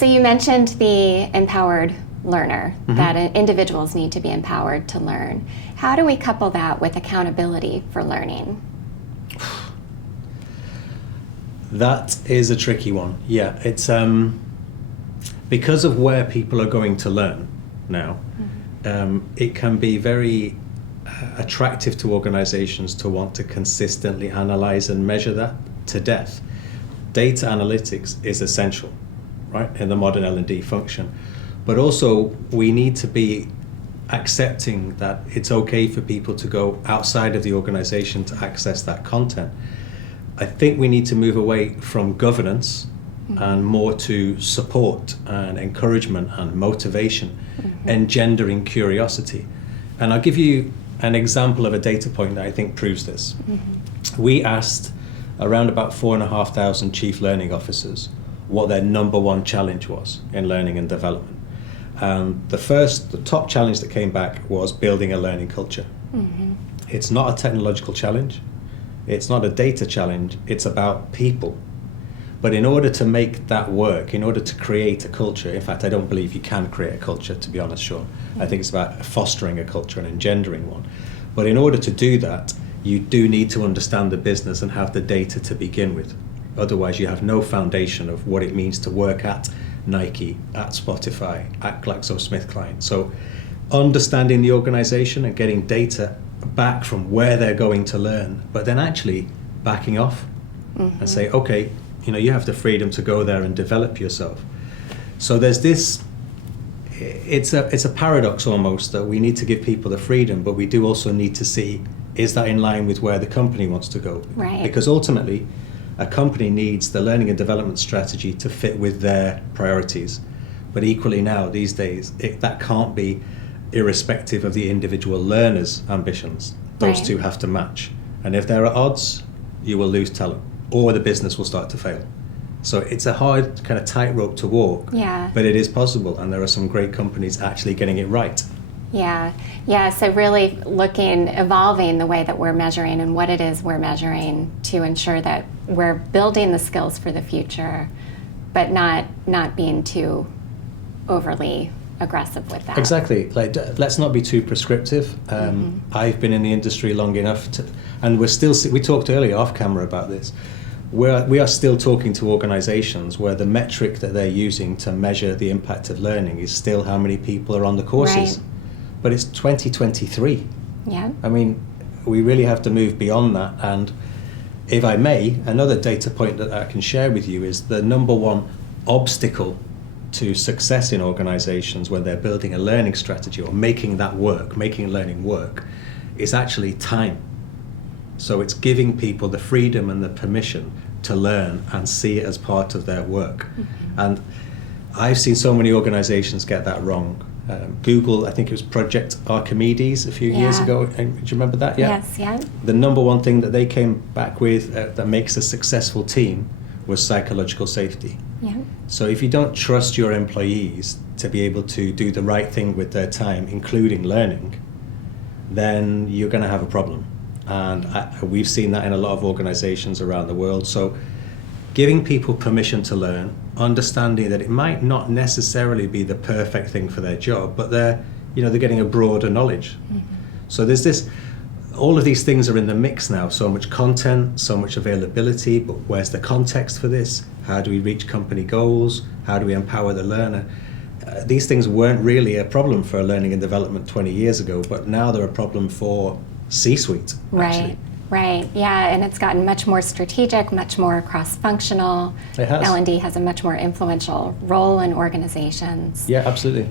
So you mentioned the empowered learner, that individuals need to be empowered to learn. How do we couple that with accountability for learning? That is a tricky one. Yeah, it's because of where people are going to learn now, it can be very attractive to organizations to want to consistently analyze and measure that to death. Data analytics is essential, right, in the modern L&D function. But also, we need to be accepting that it's okay for people to go outside of the organization to access that content. I think we need to move away from governance and more to support and encouragement and motivation, engendering curiosity. And I'll give you an example of a data point that I think proves this. We asked around about 4,500 chief learning officers what their number one challenge was in learning and development. The top challenge that came back was building a learning culture. It's not a technological challenge. It's not a data challenge. It's about people. But in order to make that work, in order to create a culture, in fact, I don't believe you can create a culture, to be honest, Shawn. I think it's about fostering a culture and engendering one. But in order to do that, you do need to understand the business and have the data to begin with. Otherwise, you have no foundation of what it means to work at Nike, at Spotify, at GlaxoSmithKline. So understanding the organization and getting data back from where they're going to learn, but then actually backing off and say, okay, you have the freedom to go there and develop yourself. So there's this, it's a paradox almost, that we need to give people the freedom, but we do also need to see, is that in line with where the company wants to go? Right. Because ultimately, a company needs the learning and development strategy to fit with their priorities. But equally now, these days, that can't be irrespective of the individual learner's ambitions. Those two have to match. And if there are odds, you will lose talent, or the business will start to fail. So it's a hard kind of tightrope to walk, but it is possible, and there are some great companies actually getting it right. So really evolving the way that we're measuring and what it is we're measuring to ensure that we're building the skills for the future, but not being too overly aggressive with that. Exactly. Let's not be too prescriptive. I've been in the industry long enough and we talked earlier off camera about this. We are still talking to organizations where the metric that they're using to measure the impact of learning is still how many people are on the courses. Right. But it's 2023. Yeah. I mean, we really have to move beyond that. And if I may, another data point that I can share with you is the number one obstacle to success in organizations when they're building a learning strategy or making learning work, is actually time. So it's giving people the freedom and the permission to learn and see it as part of their work. And I've seen so many organizations get that wrong. Google, I think it was Project Archimedes a few years ago. Do you remember that? Yes, yeah. The number one thing that they came back with that makes a successful team was psychological safety. Yeah. So if you don't trust your employees to be able to do the right thing with their time, including learning, then you're going to have a problem. And we've seen that in a lot of organizations around the world. So giving people permission to learn, understanding that it might not necessarily be the perfect thing for their job, but they're getting a broader knowledge. So there's all of these things are in the mix now. So much content, so much availability, but where's the context for this? How do we reach company goals? How do we empower the learner? These things weren't really a problem for learning and development 20 years ago, but now they're a problem for C-suite, actually. Right, yeah, and it's gotten much more strategic, much more cross-functional. It has. L&D has a much more influential role in organizations. Yeah, absolutely.